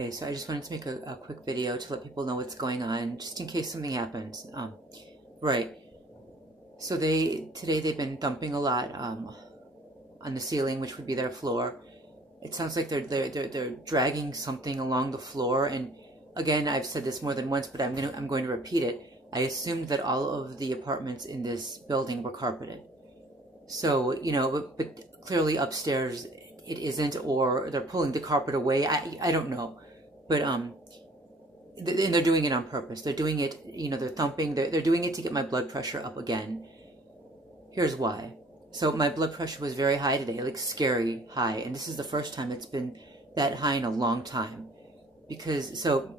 Okay, so I just wanted to make a quick video to let people know what's going on, just in case something happens. Right. So today they've been thumping a lot on the ceiling, which would be their floor. It sounds like they're dragging something along the floor. And again, I've said this more than once, but I'm going to repeat it. I assumed that all of the apartments in this building were carpeted. So but clearly upstairs it isn't, or they're pulling the carpet away. I don't know. But and they're doing it on purpose. They're doing it, they're thumping. They're doing it to get my blood pressure up again. Here's why. So my blood pressure was very high today, like scary high. And this is the first time it's been that high in a long time. Because, so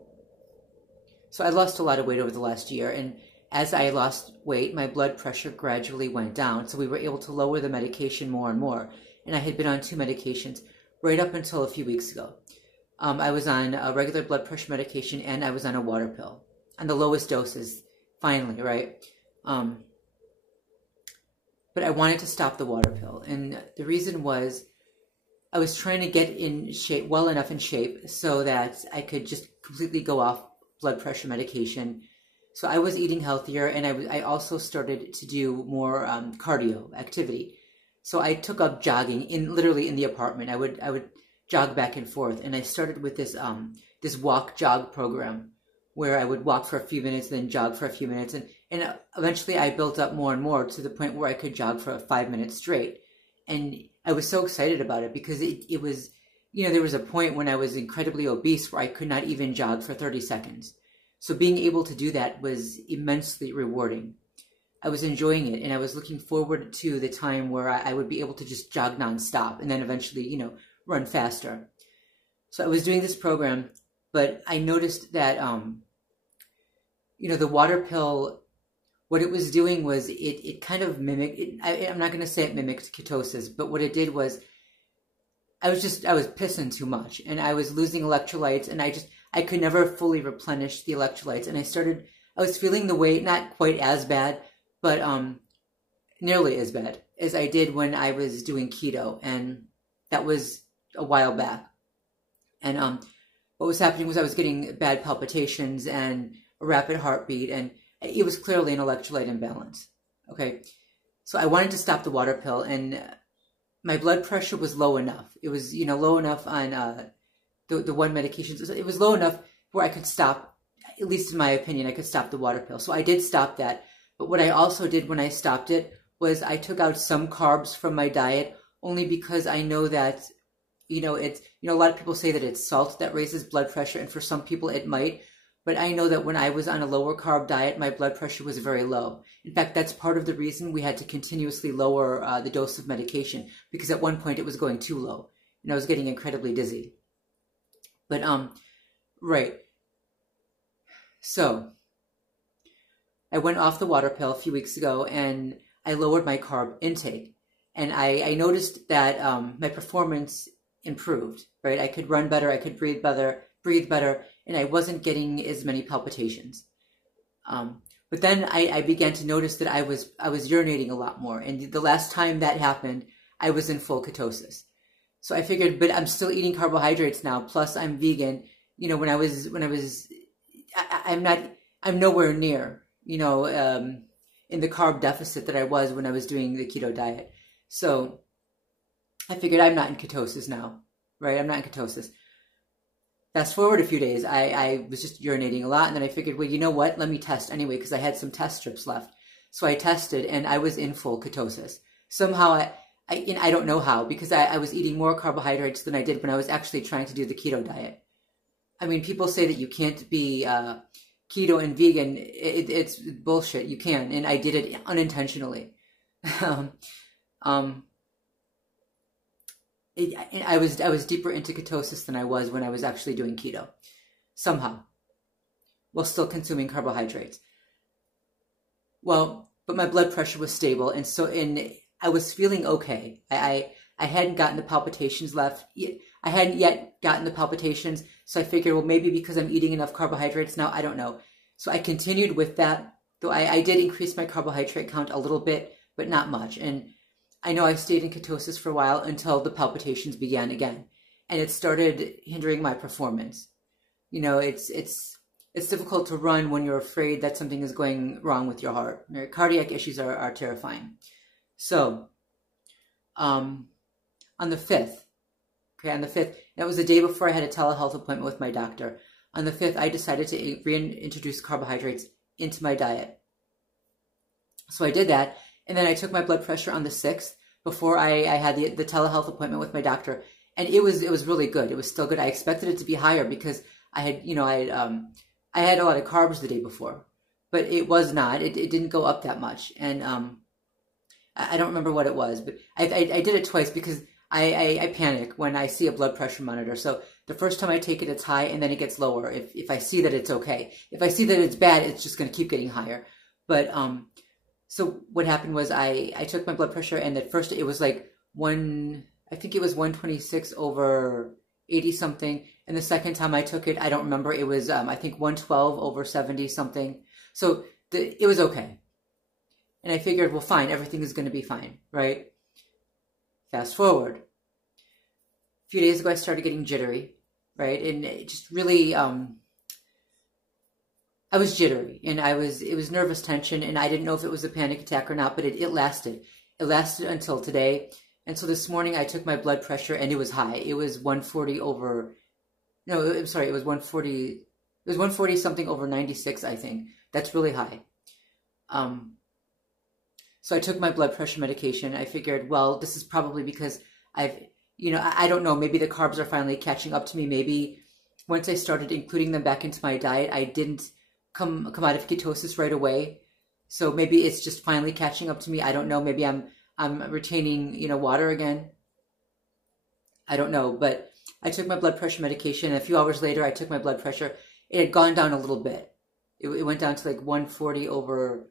I lost a lot of weight over the last year. And as I lost weight, my blood pressure gradually went down. So we were able to lower the medication more and more. And I had been on 2 medications right up until a few weeks ago. I was on a regular blood pressure medication and I was on a water pill on the lowest doses, finally, right? But I wanted to stop the water pill. And the reason was I was trying to get in shape, well enough in shape so that I could just completely go off blood pressure medication. So I was eating healthier, and I also started to do more cardio activity. So I took up jogging literally in the apartment. I would jog back and forth, and I started with this this walk jog program where I would walk for a few minutes, then jog for a few minutes, and eventually I built up more and more to the point where I could jog for 5 minutes straight. And I was so excited about it because it was, there was a point when I was incredibly obese where I could not even jog for 30 seconds. So being able to do that was immensely rewarding. I was enjoying it, and I was looking forward to the time where I would be able to just jog nonstop and then eventually, run faster. So I was doing this program, but I noticed that, the water pill, what it was doing was it kind of mimicked, I'm not going to say it mimicked ketosis, but what it did was I was pissing too much, and I was losing electrolytes, and I could never fully replenish the electrolytes. And I was feeling the weight, not quite as bad, but nearly as bad as I did when I was doing keto. And that was a while back. And what was happening was I was getting bad palpitations and a rapid heartbeat, and it was clearly an electrolyte imbalance. Okay, so I wanted to stop the water pill, and my blood pressure was low enough. It was, low enough on the one medication. It was low enough where I could stop, at least in my opinion, I could stop the water pill. So I did stop that. But what I also did when I stopped it was I took out some carbs from my diet, only because I know that, it's, a lot of people say that it's salt that raises blood pressure, and for some people it might. But I know that when I was on a lower carb diet, my blood pressure was very low. In fact, that's part of the reason we had to continuously lower the dose of medication, because at one point it was going too low, and I was getting incredibly dizzy. But, right. So I went off the water pill a few weeks ago, and I lowered my carb intake. And I noticed that my performance improved, right? I could run better, I could breathe better, and I wasn't getting as many palpitations. But then I began to notice that I was urinating a lot more. And the last time that happened, I was in full ketosis. So I figured, but I'm still eating carbohydrates now, plus I'm vegan. I'm nowhere near, in the carb deficit that I was when I was doing the keto diet. So I figured I'm not in ketosis now, right? I'm not in ketosis. Fast forward a few days, I was just urinating a lot, and then I figured, well, you know what? Let me test anyway, because I had some test strips left. So I tested, and I was in full ketosis. Somehow, I don't know how, because I was eating more carbohydrates than I did when I was actually trying to do the keto diet. I mean, people say that you can't be keto and vegan. It's bullshit. You can, and I did it unintentionally. I was deeper into ketosis than I was when I was actually doing keto, somehow, while still consuming carbohydrates. Well, but my blood pressure was stable, and I was feeling okay. I hadn't gotten the palpitations left. I hadn't yet gotten the palpitations, so I figured, well, maybe because I'm eating enough carbohydrates now, I don't know. So I continued with that, though I did increase my carbohydrate count a little bit, but not much. And I know I stayed in ketosis for a while until the palpitations began again. And it started hindering my performance. You know, it's difficult to run when you're afraid that something is going wrong with your heart. Cardiac issues are terrifying. So, on the 5th, okay, on the 5th, that was the day before I had a telehealth appointment with my doctor. On the 5th, I decided to reintroduce carbohydrates into my diet. So I did that, and then I took my blood pressure on the 6th before I had the telehealth appointment with my doctor, and it was really good. It was still good. I expected it to be higher because I had, you know, I had a lot of carbs the day before, but it was not. It didn't go up that much, and I don't remember what it was, but I did it twice because I panic when I see a blood pressure monitor. So the first time I take it, it's high, and then it gets lower. If I see that it's okay. If I see that it's bad, it's just going to keep getting higher. But so what happened was I took my blood pressure, and at first it was like I think it was 126 over 80 something. And the second time I took it, I don't remember. It was I think 112 over 70 something. So it was okay. And I figured, well, fine, everything is going to be fine, right? Fast forward. A few days ago, I started getting jittery, right? And it just really, I was jittery, and it was nervous tension, and I didn't know if it was a panic attack or not, but it lasted. It lasted until today. And so this morning, I took my blood pressure, and it was high. It was 140 over, no, I'm sorry, it was 140 something over 96, I think. That's really high. So I took my blood pressure medication. I figured, well, this is probably because I don't know, maybe the carbs are finally catching up to me. Maybe once I started including them back into my diet, I didn't come out of ketosis right away. So maybe it's just finally catching up to me. I don't know. Maybe I'm retaining, water again. I don't know. But I took my blood pressure medication, and a few hours later, I took my blood pressure. It had gone down a little bit. It went down to like 140 over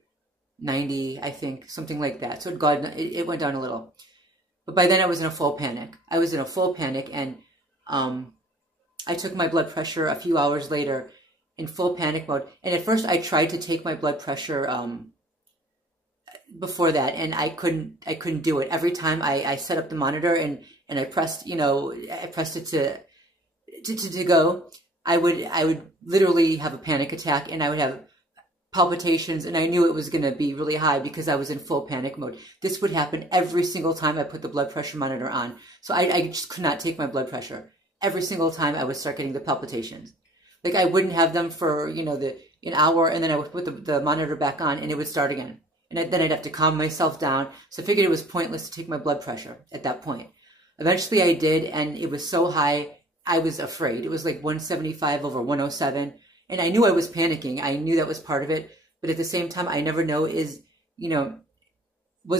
90, I think, something like that. So it went down a little. But by then I was in a full panic. And I took my blood pressure a few hours later in full panic mode. And at first I tried to take my blood pressure before that, and I couldn't do it. Every time I set up the monitor and I pressed, I pressed it to go, I would literally have a panic attack, and I would have palpitations, and I knew it was going to be really high because I was in full panic mode. This would happen every single time I put the blood pressure monitor on. So I just could not take my blood pressure. Every single time I would start getting the palpitations. Like I wouldn't have them for, an hour, and then I would put the monitor back on, and it would start again. And then I'd have to calm myself down. So I figured it was pointless to take my blood pressure at that point. Eventually I did, and it was so high, I was afraid. It was like 175 over 107. And I knew I was panicking. I knew that was part of it. But at the same time, I never know was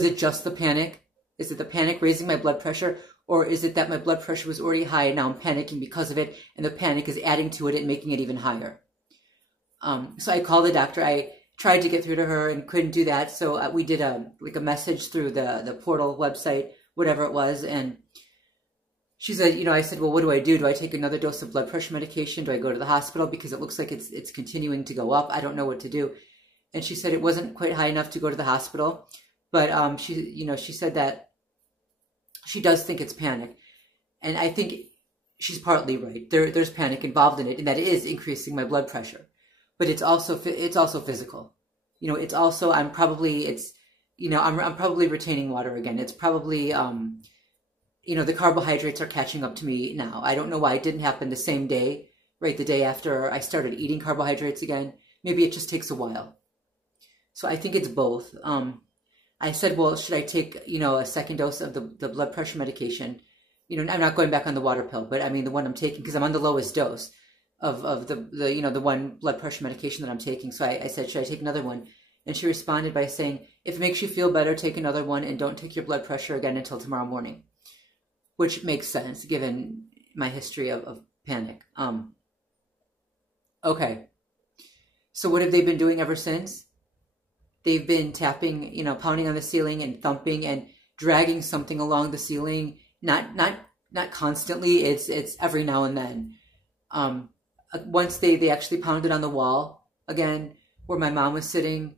it just the panic? Is it the panic raising my blood pressure? Or is it that my blood pressure was already high and now I'm panicking because of it, and the panic is adding to it and making it even higher? So I called the doctor. I tried to get through to her and couldn't do that. So we did a message through the portal website, whatever it was. And she said, I said, well, what do I do? Do I take another dose of blood pressure medication? Do I go to the hospital? Because it looks like it's continuing to go up. I don't know what to do. And she said it wasn't quite high enough to go to the hospital. But she said that she does think it's panic. And I think she's partly right. There's panic involved in it, and that it is increasing my blood pressure. But it's also physical. I'm probably retaining water again. It's probably the carbohydrates are catching up to me now. I don't know why it didn't happen the same day, right? The day after I started eating carbohydrates again. Maybe it just takes a while. So I think it's both. I said, well, should I take, a second dose of the blood pressure medication? I'm not going back on the water pill, but I mean the one I'm taking, because I'm on the lowest dose of the one blood pressure medication that I'm taking. So I said, should I take another one? And she responded by saying, if it makes you feel better, take another one, and don't take your blood pressure again until tomorrow morning. Which makes sense given my history of panic. Okay. So what have they been doing ever since? They've been tapping, pounding on the ceiling and thumping and dragging something along the ceiling. Not constantly. It's every now and then. Once they actually pounded on the wall again where my mom was sitting.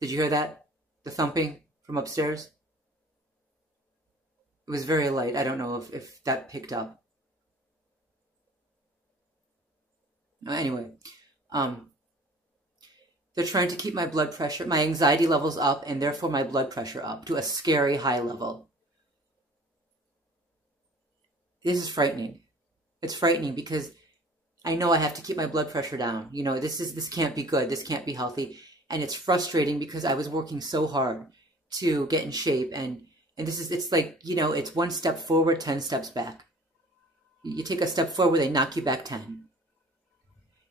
Did you hear that? The thumping from upstairs? It was very light. I don't know if that picked up. Anyway, they're trying to keep my blood pressure, my anxiety levels up, and therefore my blood pressure up to a scary high level. This is frightening. It's frightening because I know I have to keep my blood pressure down. You know, this can't be good. This can't be healthy. And it's frustrating because I was working so hard to get in shape. And it's like, you know, it's one step forward, 10 steps back. You take a step forward, they knock you back 10.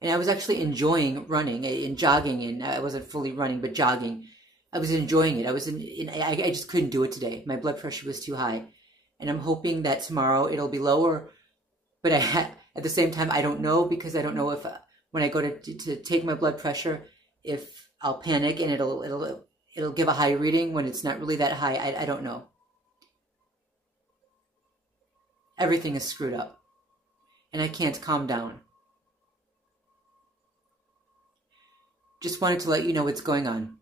And I was actually enjoying running and jogging, and I wasn't fully running, but jogging. I was enjoying it. I just couldn't do it today. My blood pressure was too high. And I'm hoping that tomorrow it'll be lower. But at the same time, I don't know, because I don't know if when I go to take my blood pressure, if I'll panic and it'll give a high reading when it's not really that high. I don't know. Everything is screwed up. And I can't calm down. Just wanted to let you know what's going on.